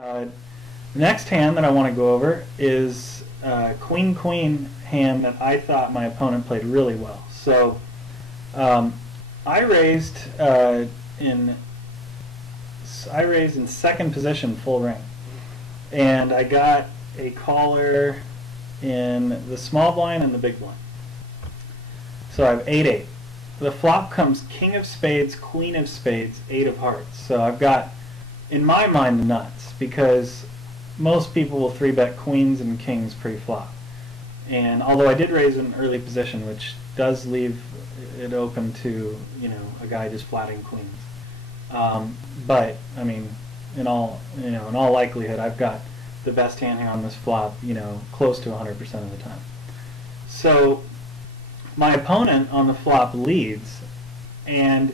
Uh, the next hand that I want to go over is Queen-Queen hand that I thought my opponent played really well. So I raised in second position full ring, and I got a caller in the small blind and the big blind. So I have 8-8. The flop comes King of Spades, Queen of Spades, 8 of Hearts. So I've got, in my mind, the nuts, because most people will 3-bet queens and kings pre-flop. And although I did raise an early position, which does leave it open to, a guy just flatting queens. But I mean, in all likelihood, I've got the best hand here on this flop, close to 100% of the time. So my opponent on the flop leads, and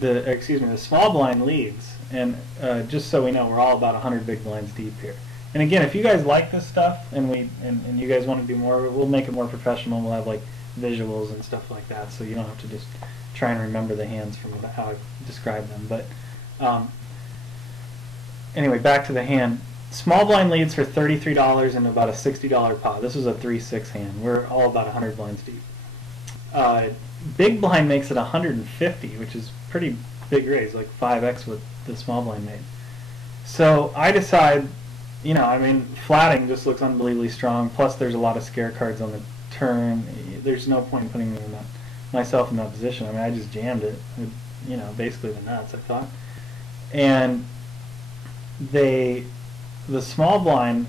the small blind leads, and just so we know, we're all about 100 big blinds deep here. And again, if you guys like this stuff and you guys want to do more of it, we'll make it more professional. We'll have like visuals and stuff like that, so you don't have to just try and remember the hands from how I describe them. But anyway, back to the hand. Small blind leads for $33 and about a $60 pot. This was a 3-6 hand. We're all about 100 blinds deep. Big blind makes it 150, which is pretty big raise, like 5x what the small blind made. So I decide, flatting just looks unbelievably strong. Plus, there's a lot of scare cards on the turn. There's no point in putting myself in that position. I mean, I just jammed it with, basically the nuts, I thought. And the small blind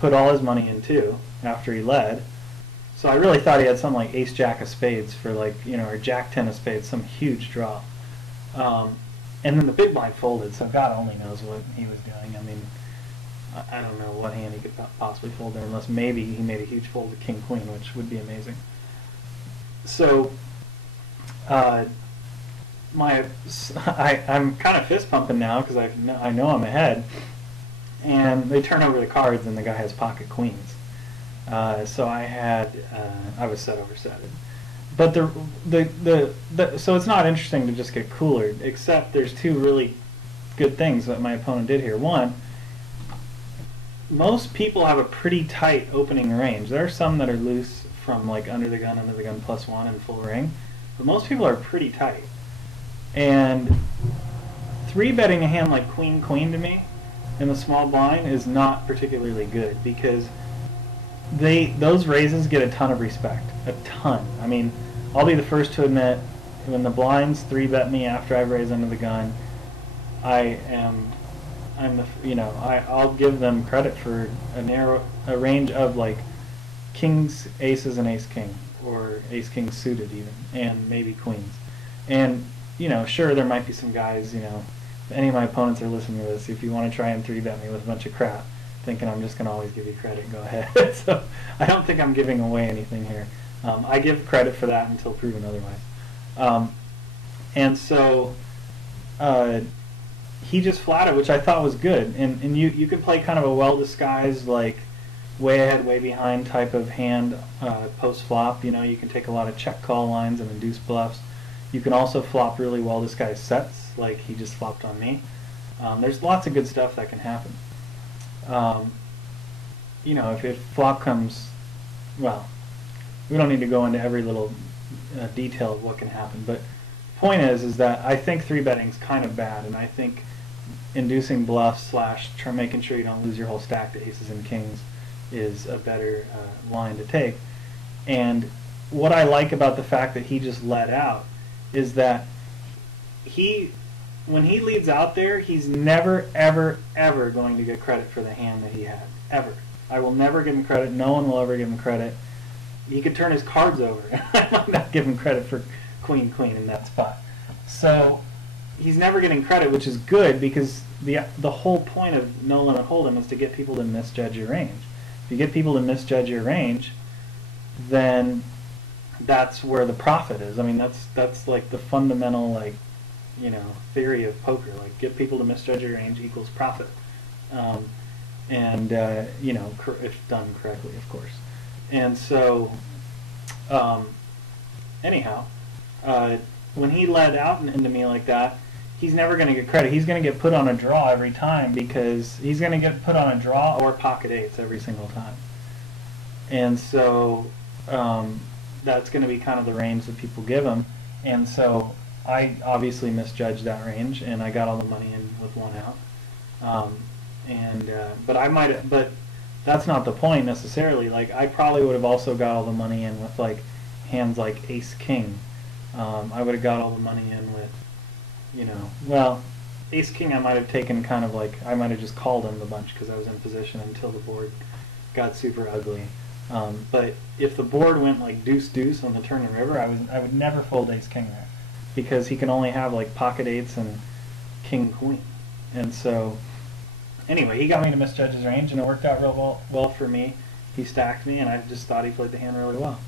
put all his money in too after he led. So I really thought he had something like ace-jack of spades for or jack-10 of spades, some huge draw. And then the big blind folded, so God only knows what he was doing. I mean, I don't know what hand he could possibly fold there, unless maybe he made a huge fold to king-queen, which would be amazing. So I'm kind of fist pumping now because I know I'm ahead, and they turn over the cards and the guy has pocket queens. So I was set over set. But so it's not interesting to just get cooler, except there's two really good things that my opponent did here. One, most people have a pretty tight opening range. There are some that are loose from like under the gun +1 and full ring, but most people are pretty tight. And 3-betting a hand like queen-queen to me in the small blind is not particularly good, because those raises get a ton of respect, a ton. I mean, I'll be the first to admit, when the blinds 3-bet me after I've raised under the gun, I'll give them credit for a range of like kings, aces, and ace-king, or ace-king suited even, and maybe queens. And sure, there might be some guys, if any of my opponents are listening to this, if you want to try and 3-bet me with a bunch of crap, thinking I'm just going to always give you credit, go ahead. So I don't think I'm giving away anything here. I give credit for that until proven otherwise. And so he just flatted, which I thought was good. And you can play kind of a well-disguised, like way ahead, way behind type of hand post-flop. You can take a lot of check call lines and induce bluffs. You can also flop really well-disguised sets, like he just flopped on me. There's lots of good stuff that can happen. If flop comes, well, we don't need to go into every little detail of what can happen, but the point is that I think 3-betting is kind of bad, and I think inducing bluffs / making sure you don't lose your whole stack to aces and kings is a better line to take. And what I like about the fact that he just led out is that when he leads out there, he's never, ever, ever going to get credit for the hand that he had. Ever. I will never give him credit. No one will ever give him credit. He could turn his cards over. I might not give him credit for queen-queen in that spot. So he's never getting credit, which is good, because the whole point of no limit hold'em is to get people to misjudge your range. If you get people to misjudge your range, then that's where the profit is. I mean, that's like the fundamental theory of poker. Like, get people to misjudge your range equals profit, if done correctly, of course. And so, anyhow, when he led out into me like that, he's never going to get credit. He's going to get put on a draw every time because he's going to get put on a draw or pocket eights every single time. And so that's going to be kind of the range that people give him. And so I obviously misjudged that range, and I got all the money in with one out. But that's not the point necessarily. Like, I probably would have also got all the money in with like hands like ace king. I would have got all the money in with, well, ace king I might have taken kind of like, I might have just called him the bunch because I was in position until the board got super ugly. But if the board went like deuce deuce on the turn and river, I would never fold ace king there because he can only have like pocket eights and king queen. And so anyway, he got me to misjudge his range, and it worked out real well for me. He stacked me, and I just thought he played the hand really well.